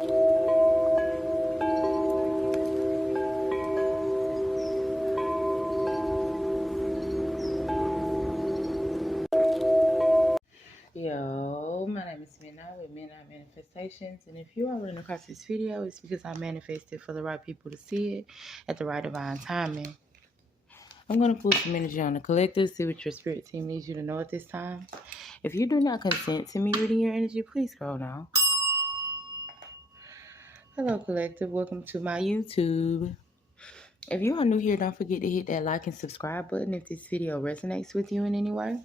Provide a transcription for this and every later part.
Yo, my name is Midnight with Midnight Manifestations, and if you are running across this video, it's because I manifested for the right people to see it at the right divine timing. I'm going to pull some energy on the collective, see what your spirit team needs you to know at this time. If you do not consent to me reading your energy, please scroll down. Hello, collective. Welcome to my YouTube. If you are new here, don't forget to hit that like and subscribe button if this video resonates with you in any way.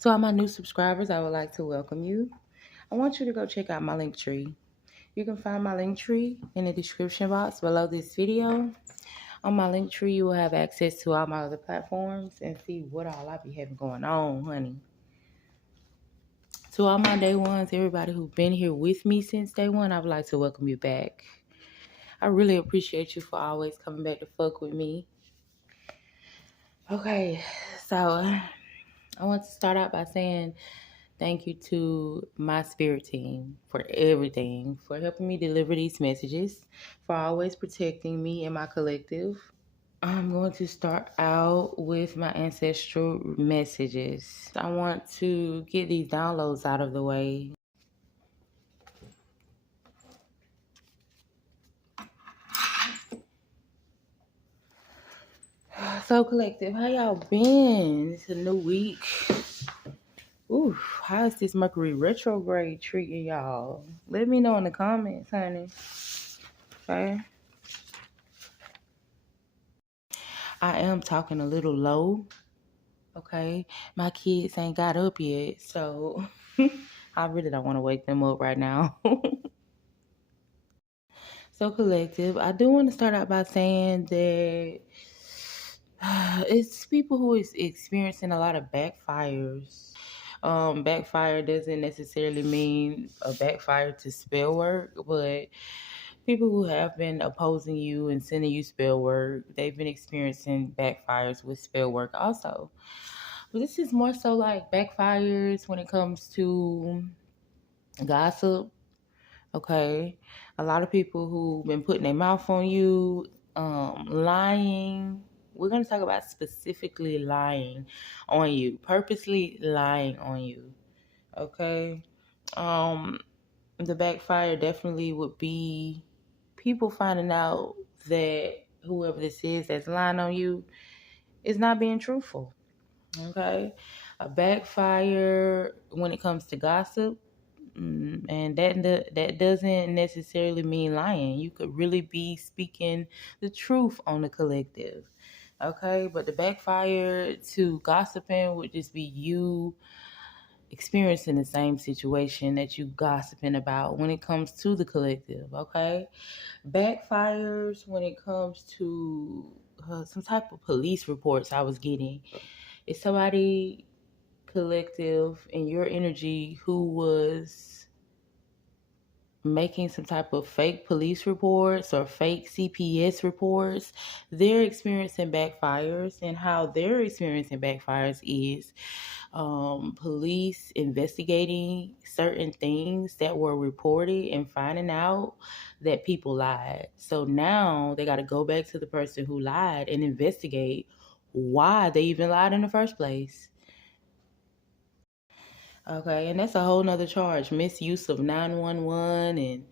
To all my new subscribers, I would like to welcome you. I want you to go check out my link tree. You can find my link tree in the description box below this video. On my link tree, you will have access to all my other platforms and see what all I be having going on, honey. To all my day ones, everybody who's been here with me since day one, I would like to welcome you back. I really appreciate you for always coming back to fuck with me. Okay, so I want to start out by saying thank you to my spirit team for everything, for helping me deliver these messages, for always protecting me and my collective. I'm going to start out with my ancestral messages. I want to get these downloads out of the way. So, collective, how y'all been? It's a new week. Ooh, how is this Mercury retrograde treating y'all? Let me know in the comments, honey. Okay. I am talking a little low. Okay. My kids ain't got up yet, so I really don't want to wake them up right now. So, collective, I do want to start out by saying that it's people who is experiencing a lot of backfires. Backfire doesn't necessarily mean a backfire to spell work, but people who have been opposing you and sending you spell work, they've been experiencing backfires with spell work also. But this is more so like backfires when it comes to gossip. Okay, a lot of people who've been putting their mouth on you, lying. We're going to talk about specifically lying on you, purposely lying on you. Okay. The backfire definitely would be people finding out that whoever this is that's lying on you is not being truthful. Okay. A backfire when it comes to gossip. And that doesn't necessarily mean lying. You could really be speaking the truth on the collective. Okay, but the backfire to gossiping would just be you experiencing the same situation that you gossiping about when it comes to the collective. Okay, backfires when it comes to some type of police reports I was getting. It's somebody collective in your energy who was making some type of fake police reports or fake CPS reports. They're experiencing backfires, and how they're experiencing backfires is police investigating certain things that were reported and finding out that people lied. So now they got to go back to the person who lied and investigate why they even lied in the first place. Okay, and that's a whole nother charge. Misuse of 911 and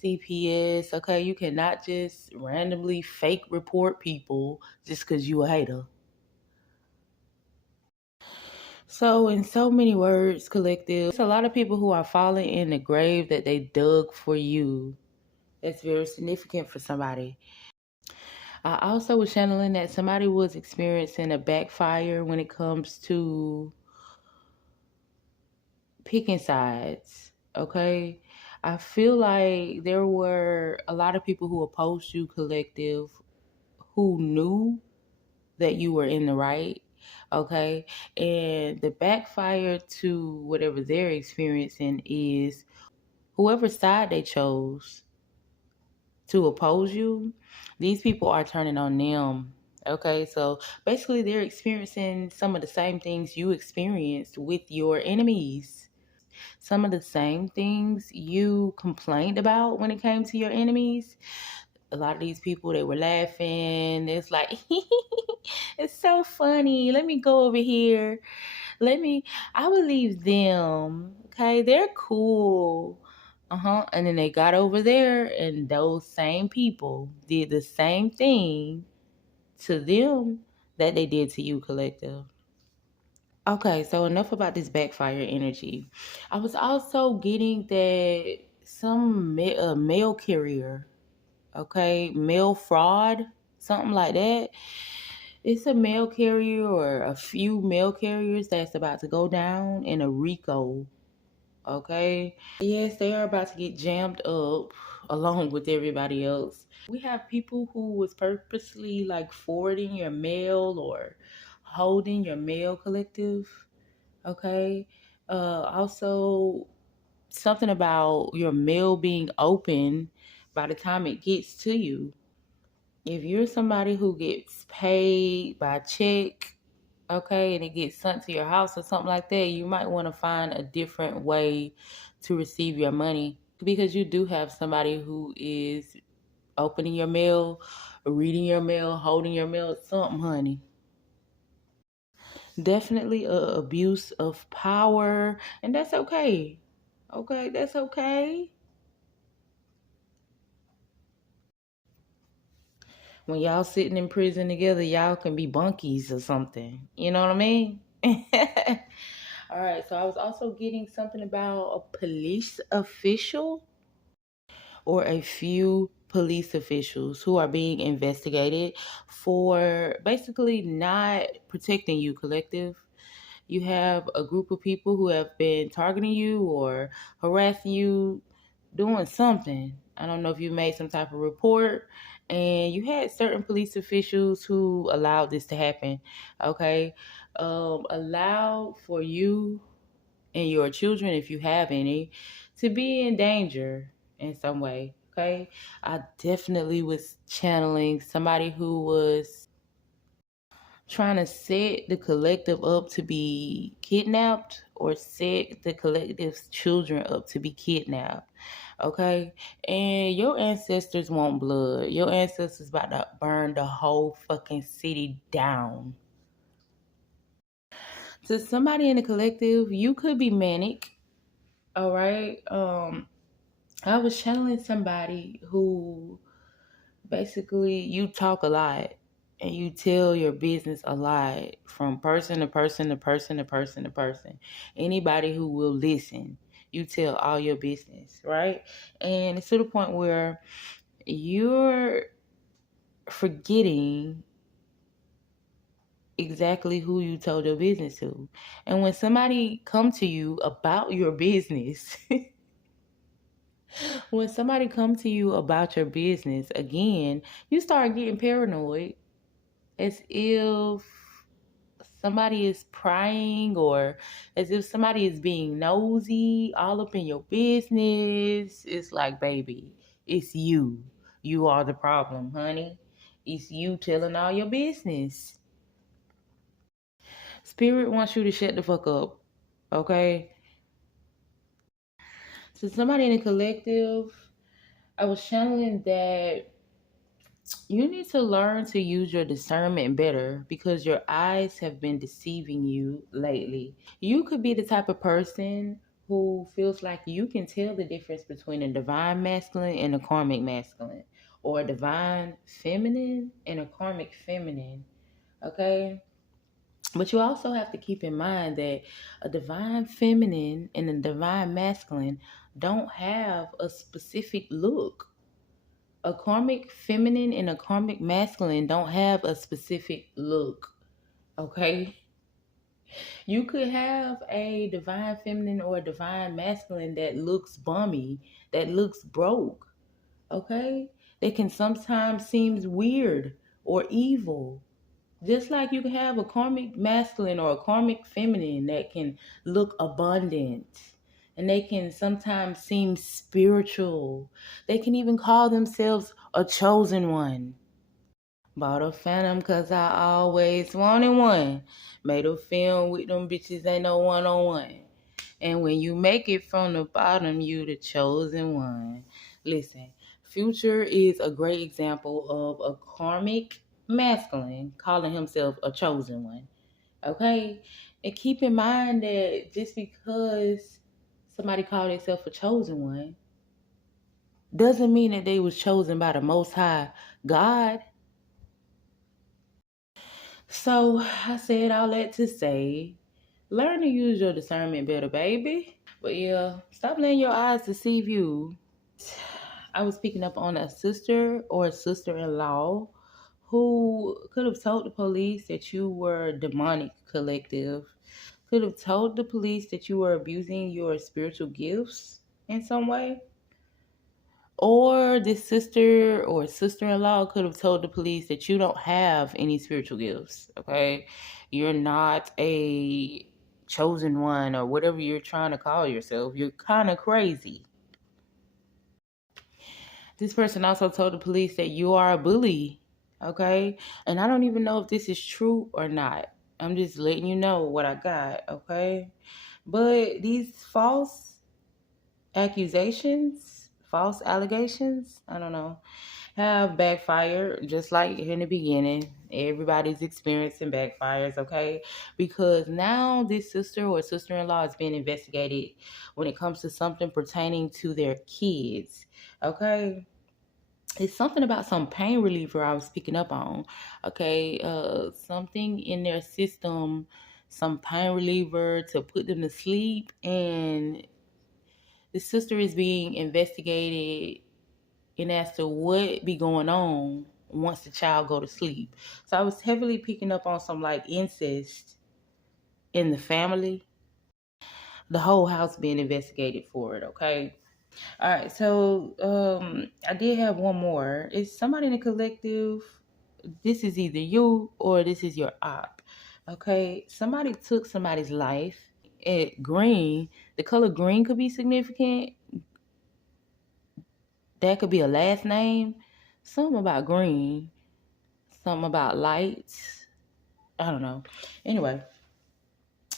CPS. Okay, you cannot just randomly fake report people just because you a hater. So, in so many words, collective, there's a lot of people who are falling in the grave that they dug for you. That's very significant for somebody. I also was channeling that somebody was experiencing a backfire when it comes to picking sides, okay? I feel like there were a lot of people who opposed you, collective, who knew that you were in the right, okay? And the backfire to whatever they're experiencing is whoever side they chose to oppose you, these people are turning on them. Okay, so basically they're experiencing some of the same things you experienced with your enemies. some of the same things you complained about when it came to your enemies. A lot of these people, they were laughing. It's like, it's so funny. Let me go over here. I believe them. Okay, they're cool. And then they got over there, and those same people did the same thing to them that they did to you, collective. Okay, so enough about this backfire energy. I was also getting that some mail carrier, okay, mail fraud, something like that. It's a mail carrier or a few mail carriers that's about to go down in a RICO. Okay. Yes, they are about to get jammed up along with everybody else. We have people who was purposely like forwarding your mail or holding your mail, collective. Okay. Also, something about your mail being open by the time it gets to you. If you're somebody who gets paid by check, okay, and it gets sent to your house or something like that, you might want to find a different way to receive your money, because you do have somebody who is opening your mail, reading your mail, holding your mail, something, honey. Definitely a abuse of power, and that's okay. Okay, that's okay. When y'all sitting in prison together, y'all can be bunkies or something. You know what I mean? All right, so I was also getting something about a police official or a few police officials who are being investigated for basically not protecting you, collective. You have a group of people who have been targeting you or harassing you, doing something. I don't know if you made some type of report, and you had certain police officials who allowed this to happen. Okay, allowed for you and your children, if you have any, to be in danger in some way. Okay, I definitely was channeling somebody who was trying to set the collective up to be kidnapped or set the collective's children up to be kidnapped. Okay? And your ancestors want blood. Your ancestors about to burn the whole fucking city down. To somebody in the collective, you could be manic. All right. I was channeling somebody who basically you talk a lot and you tell your business a lot from person to person to person to person to person. Anybody who will listen, you tell all your business, right? And it's to the point where you're forgetting exactly who you told your business to. And when somebody come to you about your business, when somebody come to you about your business, again, you start getting paranoid as if somebody is prying or as if somebody is being nosy all up in your business. It's like, baby, it's you. You are the problem, honey. It's you telling all your business. Spirit wants you to shut the fuck up, okay? So somebody in the collective, I was channeling that you need to learn to use your discernment better because your eyes have been deceiving you lately. You could be the type of person who feels like you can tell the difference between a divine masculine and a karmic masculine, or a divine feminine and a karmic feminine. Okay? But you also have to keep in mind that a divine feminine and a divine masculine don't have a specific look. A karmic feminine and a karmic masculine don't have a specific look. Okay? You could have a divine feminine or a divine masculine that looks bummy, that looks broke. Okay? They can sometimes seem weird or evil. Just like you can have a karmic masculine or a karmic feminine that can look abundant. And they can sometimes seem spiritual. They can even call themselves a chosen one. Bought a phantom cause I always wanted one. Made a film with them bitches, ain't no one on one. And when you make it from the bottom, you the chosen one. Listen, Future is a great example of a karmic masculine calling himself a chosen one. Okay? And keep in mind that just because somebody called themselves a chosen one doesn't mean that they was chosen by the Most High God. So I said all that to say, learn to use your discernment better, baby. But yeah, stop letting your eyes deceive you. I was picking up on a sister or a sister-in-law who could have told the police that you were a demonic collective, could have told the police that you were abusing your spiritual gifts in some way. Or this sister or sister-in-law could have told the police that you don't have any spiritual gifts, okay? You're not a chosen one or whatever you're trying to call yourself. You're kind of crazy. This person also told the police that you are a bully, okay? And I don't even know if this is true or not. I'm just letting you know what I got, okay? But these false accusations, false allegations, I don't know, have backfired just like in the beginning. Everybody's experiencing backfires, okay? Because now this sister or sister-in-law is being investigated when it comes to something pertaining to their kids, okay? It's something about some pain reliever I was picking up on, okay? Something in their system, some pain reliever to put them to sleep, and the sister is being investigated and as to what be going on once the child go to sleep. So I was heavily picking up on some like incest in the family. The whole house being investigated for it, okay? All right, so I did have one more. Is somebody in the collective, this is either you or this is your op. Okay, somebody took somebody's life. Green, the color green could be significant. That could be a last name. Something about green. Something about lights. I don't know. Anyway,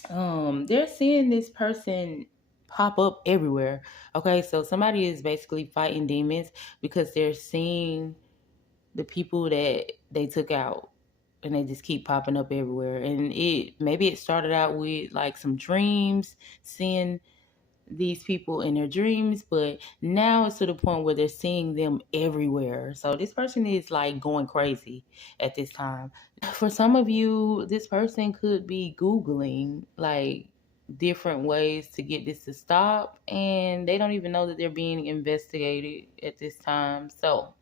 they're seeing this person pop up everywhere. Okay, so somebody is basically fighting demons because they're seeing the people that they took out and they just keep popping up everywhere. And it started out with like some dreams, seeing these people in their dreams, but now it's to the point where they're seeing them everywhere. So this person is like going crazy at this time. For some of you, this person could be Googling like different ways to get this to stop, and they don't even know that they're being investigated at this time. So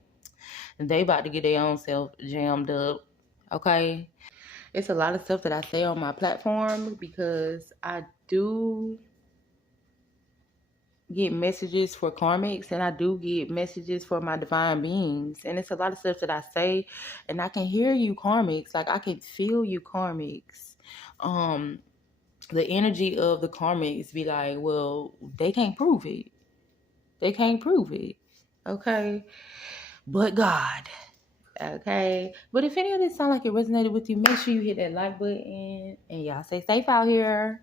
they about to get their own self jammed up. Okay. It's a lot of stuff that I say on my platform because I do get messages for karmics and I do get messages for my divine beings. And it's a lot of stuff that I say and I can hear you karmics. Like I can feel you karmics. The energy of the karmics be like, well, they can't prove it. They can't prove it. Okay. But God. Okay. But if any of this sound like it resonated with you, make sure you hit that like button and y'all stay safe out here.